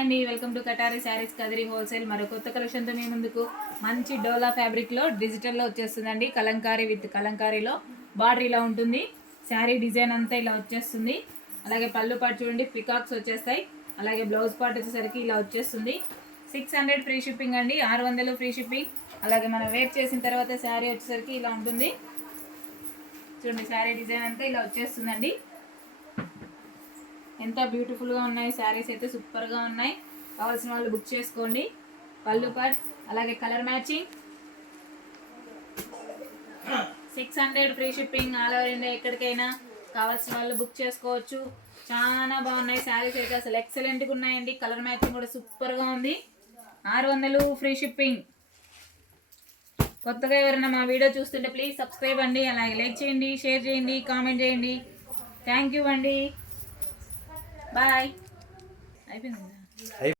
అండి welcome to Katari saris Kadiri wholesale. మరో కొత్త కలెక్షన్తో మీ ముందుకు మంచి డోలా ఫ్యాబ్రిక్లో డిజిటల్లో వచ్చేస్తుందండి. కలంకారీ విత్ కలంకారీలో బార్డర్ ఇలా ఉంటుంది. శారీ డిజైన్ అంతా ఇలా వచ్చేస్తుంది. అలాగే పళ్ళు పాటు చూడండి పికాక్స్ వచ్చేస్తాయి. అలాగే బ్లౌజ్ పార్ట్ వచ్చేసరికి ఇలా వచ్చేస్తుంది. 600 ఫ్రీ షిప్పింగ్ అండి, 600 ఫ్రీ షిప్పింగ్. అలాగే మనం వేర్ చేసిన తర్వాత శారీ వచ్చేసరికి ఇలా ఉంటుంది. చూడండి శారీ డిజైన్ అంతా ఇలా వచ్చేస్తుందండి. ఎంత బ్యూటిఫుల్గా ఉన్నాయి శారీస్ అయితే, సూపర్గా ఉన్నాయి. కావాల్సిన వాళ్ళు బుక్ చేసుకోండి. పళ్ళు పాట్ అలాగే colour matching. 600 free shipping, all over India ఎక్కడికైనా కావాల్సిన వాళ్ళు బుక్ చేసుకోవచ్చు. చాలా బాగున్నాయి శారీస్ అయితే, అసలు ఎక్సలెంట్గా ఉన్నాయండి. కలర్ మ్యాచింగ్ కూడా సూపర్గా ఉంది. 600 ఫ్రీ షిప్పింగ్. కొత్తగా ఎవరైనా మా వీడియో చూస్తుంటే ప్లీజ్ సబ్స్క్రైబ్ అండి. అలాగే లైక్ చేయండి, షేర్ చేయండి, కామెంట్ చేయండి. థ్యాంక్ యూ అండి. బాయ్. అయిపోయింది.